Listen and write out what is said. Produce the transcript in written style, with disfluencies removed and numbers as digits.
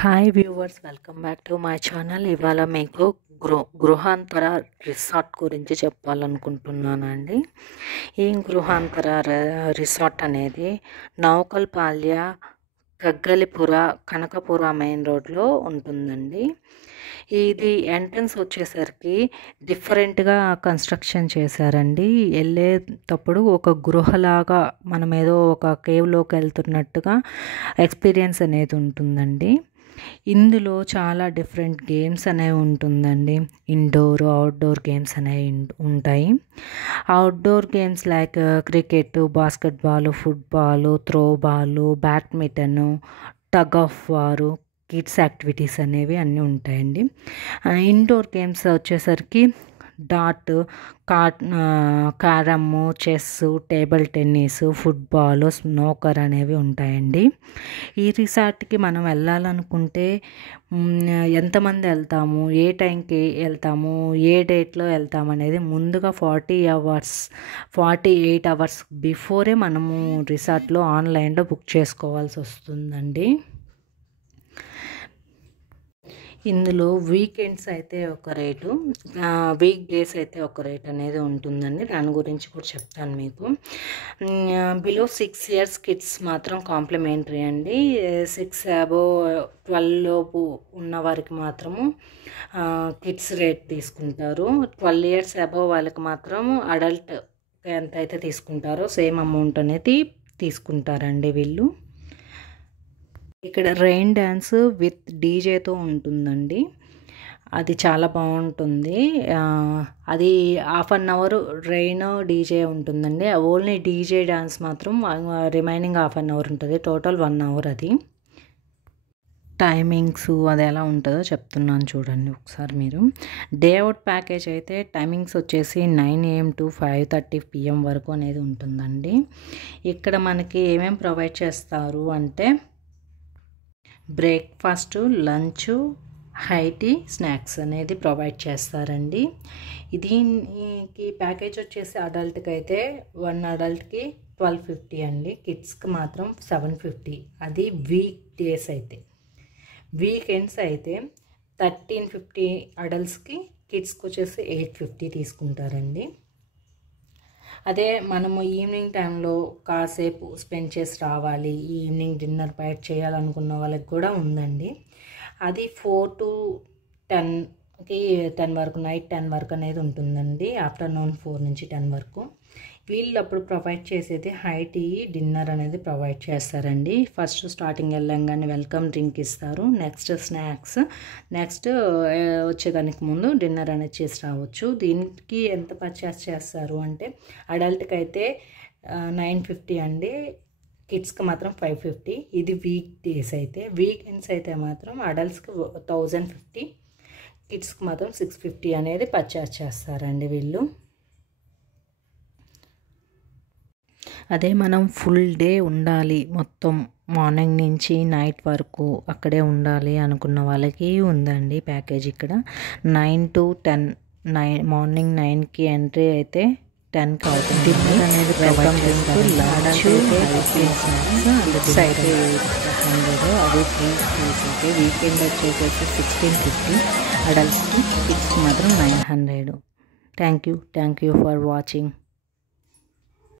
Hi viewers, welcome back to my channel. ఇవాళ మీకు గృహాంతర resort గురించి చెప్పాలనుకుంటున్నానండి. ఈ గృహాంతర రిసార్ట్ అనేది నౌకల్పాల్య కగ్గలిపుర కనకపుర మెయిన్ రోడ్లో ఉంటుందండి. ఇది ఎంట్రన్స్ వచ్చేసరికి డిఫరెంట్గా కన్స్ట్రక్షన్ చేశారండి. వెళ్ళేటప్పుడు ఒక గృహలాగా మనం ఏదో ఒక కేవ్లోకి వెళ్తున్నట్టుగా ఎక్స్పీరియన్స్ అనేది ఉంటుందండి. ఇందులో చాలా డిఫరెంట్ గేమ్స్ అనేవి ఉంటుందండి. ఇండోర్ అవుట్డోర్ గేమ్స్ అనేవి ఉంటాయి. Outdoor games like cricket, basketball, football, throwball, badminton, tug of war, kids activities అనేవి అన్నీ ఉంటాయండి. ఇండోర్ గేమ్స్ వచ్చేసరికి డాట్, carrom, chess, table tennis, football, snooker అనేవి ఉంటాయండి. ఈ రిసార్ట్కి మనం వెళ్ళాలనుకుంటే ఎంతమంది వెళ్తాము, ఏ టైంకి వెళ్తాము, ఏ డేట్లో వెళ్తాము అనేది ముందుగా 48 అవర్స్ బిఫోరే మనము రిసార్ట్లో ఆన్లైన్లో బుక్ చేసుకోవాల్సి వస్తుందండి. ఇందులో వీకెండ్స్ అయితే ఒక రేటు, వీక్ డేస్ అయితే ఒక రేట్ అనేది ఉంటుందండి. దాని గురించి కూడా చెప్తాను మీకు. బిలో 6 years కిడ్స్ మాత్రం కాంప్లిమెంటరీ అండి. 6 above 12 లోపు ఉన్న వారికి మాత్రము కిడ్స్ రేట్ తీసుకుంటారు. 12 years above వాళ్ళకి మాత్రం అడల్ట్ ఎంత అయితే తీసుకుంటారో సేమ్ అమౌంట్ అనేది తీసుకుంటారండి వీళ్ళు. ఇక్కడ రెయిన్ డ్యాన్స్ విత్ డీజేతో ఉంటుందండి. అది చాలా బాగుంటుంది. అది half an hour rain DJ ఉంటుందండి. ఓన్లీ డీజే డ్యాన్స్ మాత్రం రిమైనింగ్ హాఫ్ అన్ అవర్ ఉంటుంది. Total 1 hour. అది టైమింగ్స్ అది ఎలా ఉంటుందో చెప్తున్నాను చూడండి ఒకసారి మీరు. డే అవుట్ ప్యాకేజ్ అయితే టైమింగ్స్ వచ్చేసి 9 AM to 5:30 PM వరకు అనేది ఉంటుందండి. ఇక్కడ మనకి ఏమేమి ప్రొవైడ్ చేస్తారు అంటే breakfast, lunch, high tea, snacks అనేది ప్రొవైడ్ చేస్తారండి. దీనికి ప్యాకేజ్ వచ్చేసి అడల్ట్కి అయితే 1 adultకి 1250 అండి. కిడ్స్కి మాత్రం 750. అది వీక్ డేస్ అయితే. వీకెండ్స్ అయితే 1350 అడల్ట్స్కి, కిడ్స్కి వచ్చేసి 850 తీసుకుంటారండి. అదే మనము ఈవినింగ్ టైంలో కాసేపు స్పెండ్ చేసి రావాలి, ఈవినింగ్ డిన్నర్ బయట చేయాలనుకున్న వాళ్ళకి కూడా ఉందండి. అది 4 to 10 వరకు, నైట్ 10 వరకు అనేది ఉంటుందండి. ఆఫ్టర్నూన్ 4 నుంచి 10 వరకు. వీళ్ళు అప్పుడు ప్రొవైడ్ చేసేది హై టీ, డిన్నర్ అనేది ప్రొవైడ్ చేస్తారండి. ఫస్ట్ స్టార్టింగ్ వెళ్ళంగానే వెల్కమ్ డ్రింక్ ఇస్తారు. నెక్స్ట్ స్నాక్స్, నెక్స్ట్ వచ్చేదానికి ముందు డిన్నర్ అనేది చేసి రావచ్చు. దీనికి ఎంత పర్చేస్ చేస్తారు అంటే అడల్ట్కి అయితే 950 అండి, కిడ్స్కి మాత్రం 550. ఇది వీక్ డేస్ అయితే. వీకెండ్స్ అయితే మాత్రం అడల్ట్స్కి 1050, కిడ్స్కి మాత్రం 650 అనేది పర్చేస్ చేస్తారండి వీళ్ళు. అదే మనం ఫుల్ డే ఉండాలి, మొత్తం మార్నింగ్ నుంచి నైట్ వరకు అక్కడే ఉండాలి అనుకున్న వాళ్ళకి ఉందండి ప్యాకేజ్. ఇక్కడ 9 to 10, మార్నింగ్ 9కి ఎంట్రీ అయితే 10కి అవుతుంది. డిన్నర్ అనేది వెల్కమ్ డ్రింక్, లంచ్, సైడ్ 100, అది 3 days అయితే. వీకెండ్ వచ్చేసి 1650 అడల్ట్స్కి, కిడ్స్కి మాత్రం 900. Thank you for watching.